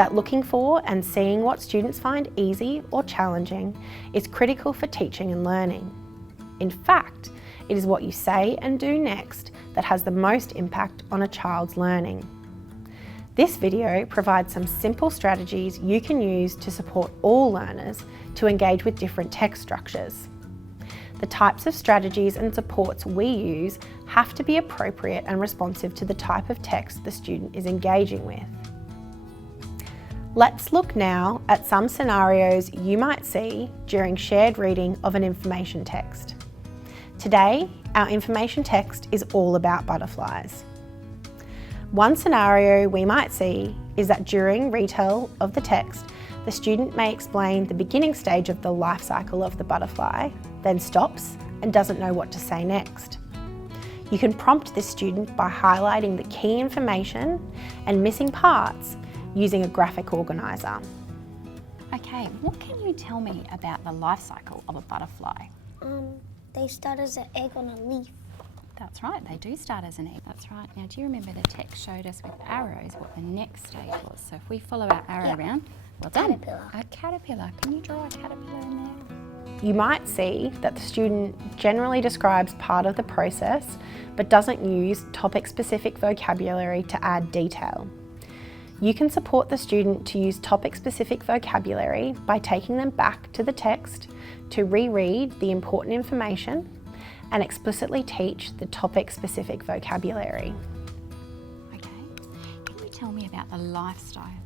that looking for and seeing what students find easy or challenging is critical for teaching and learning. In fact, it is what you say and do next that has the most impact on a child's learning. This video provides some simple strategies you can use to support all learners to engage with different text structures. The types of strategies and supports we use have to be appropriate and responsive to the type of text the student is engaging with. Let's look now at some scenarios you might see during shared reading of an information text. Today, our information text is all about butterflies. One scenario we might see is that during retell of the text, the student may explain the beginning stage of the life cycle of the butterfly, then stops and doesn't know what to say next. You can prompt this student by highlighting the key information and missing parts using a graphic organiser. Okay, what can you tell me about the life cycle of a butterfly? They start as an egg on a leaf. That's right, they do start as an egg. That's right. Now, do you remember the text showed us with arrows what the next stage was? So if we follow our arrow around, well done. Caterpillar. A caterpillar. Can you draw a caterpillar in there? You might see that the student generally describes part of the process but doesn't use topic-specific vocabulary to add detail. You can support the student to use topic-specific vocabulary by taking them back to the text to reread the important information and explicitly teach the topic-specific vocabulary. Okay. Can you tell me about the life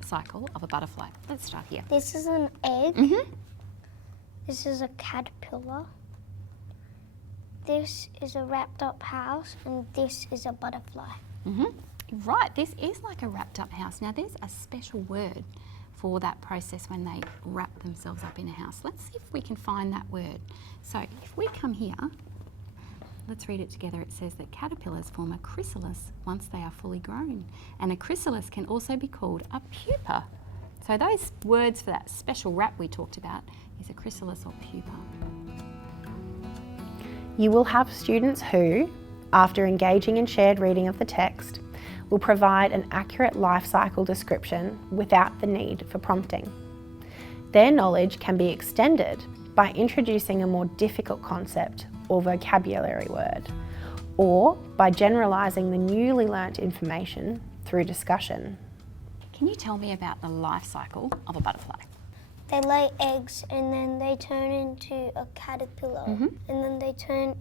cycle of a butterfly? Let's start here. This is an egg. Mm-hmm. This is a caterpillar. This is a wrapped up house, and this is a butterfly. Mm-hmm. Right, this is like a wrapped up house. Now there's a special word for that process when they wrap themselves up in a house. Let's see if we can find that word. So if we come here, let's read it together. It says that caterpillars form a chrysalis once they are fully grown. And a chrysalis can also be called a pupa. So those words for that special wrap we talked about is a chrysalis or pupa. You will have students who, after engaging in shared reading of the text, will provide an accurate life cycle description without the need for prompting. Their knowledge can be extended by introducing a more difficult concept or vocabulary word, or by generalising the newly learnt information through discussion. Can you tell me about the life cycle of a butterfly? They lay eggs, and then they turn into a caterpillar, and then they turn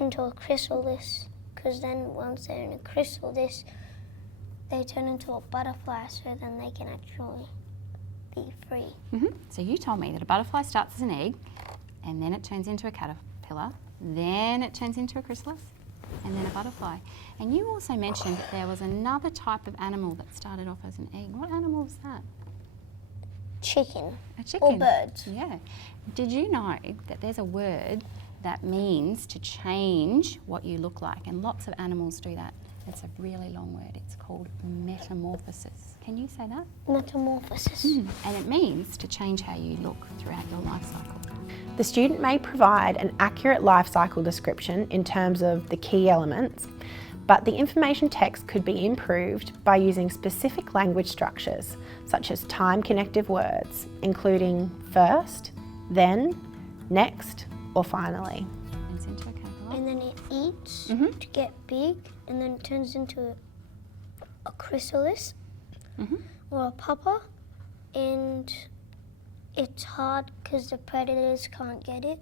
into a chrysalis, because then once they're in a chrysalis, they turn into a butterfly, so then they can actually be free. Mm-hmm. So you told me that a butterfly starts as an egg, and then it turns into a caterpillar, then it turns into a chrysalis, and then a butterfly. And you also mentioned that there was another type of animal that started off as an egg. What animal was that? Chicken. A chicken. Or birds. Yeah. Did you know that there's a word that means to change what you look like? And lots of animals do that. It's a really long word. It's called metamorphosis. Can you say that? Metamorphosis. And it means to change how you look throughout your life cycle. The student may provide an accurate life cycle description in terms of the key elements, but the information text could be improved by using specific language structures, such as time-connective words, including first, then, next, or finally. Turns into a caterpillar. And then it eats to get big, and then it turns into a chrysalis or a pupa, and it's hard because the predators can't get it.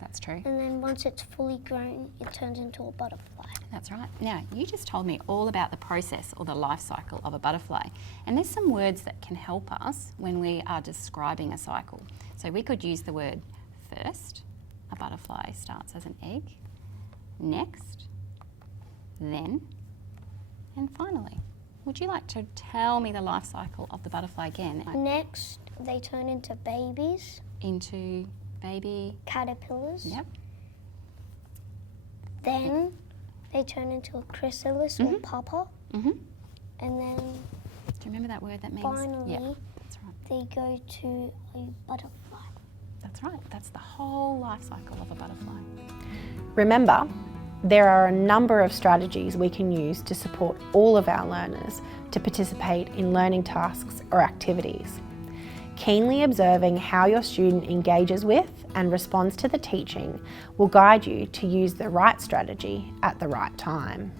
That's true. And then once it's fully grown, it turns into a butterfly. That's right. Now, you just told me all about the process or the life cycle of a butterfly. And there's some words that can help us when we are describing a cycle. So we could use the word first. A butterfly starts as an egg. Next. Then. And finally. Would you like to tell me the life cycle of the butterfly again? Next, they turn into babies. Into baby Caterpillars. Yep. Then they turn into a chrysalis or pupa. Mm-hmm. And then Do you remember that word that means? finally Yeah, that's right. they go to a butterfly. That's right. That's the whole life cycle of a butterfly. Remember, there are a number of strategies we can use to support all of our learners to participate in learning tasks or activities. Keenly observing how your student engages with and responds to the teaching will guide you to use the right strategy at the right time.